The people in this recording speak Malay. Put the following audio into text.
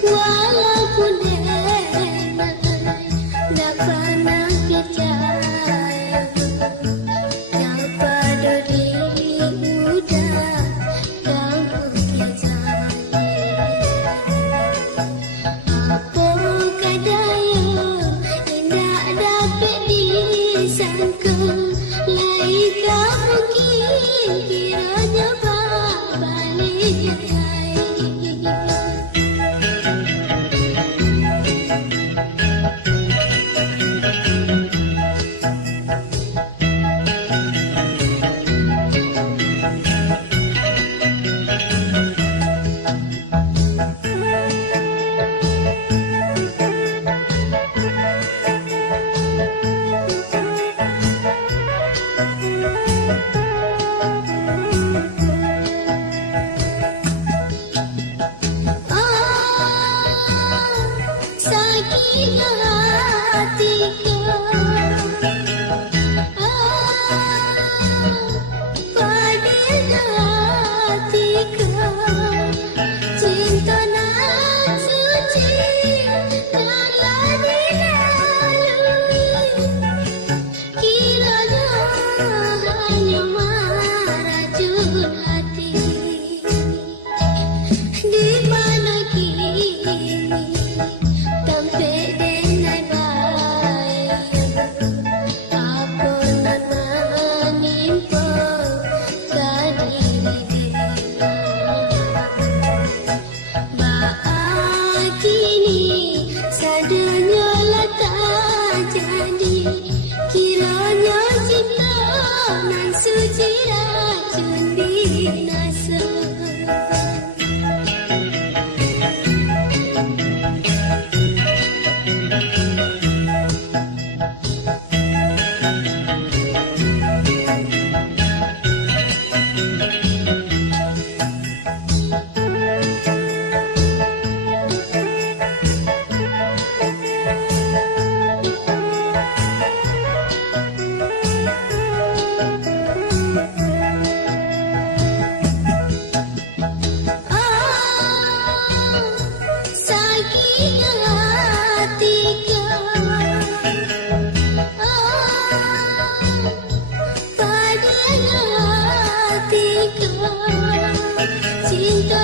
Walaupun enak tak pernah percaya kau pada diri muda yang bukit apakah daya tidak dapat disangka laikah mungkin kiranya balik sakit hatiku pada hatiku cinta nan suci telah dilalui kiranya hanya meracun hati di mana kini sampai dengan bayang apa nan menimpa diri kita kini sadanya lah tak jadi kiranya cinta nan suci racun binasa. Cinta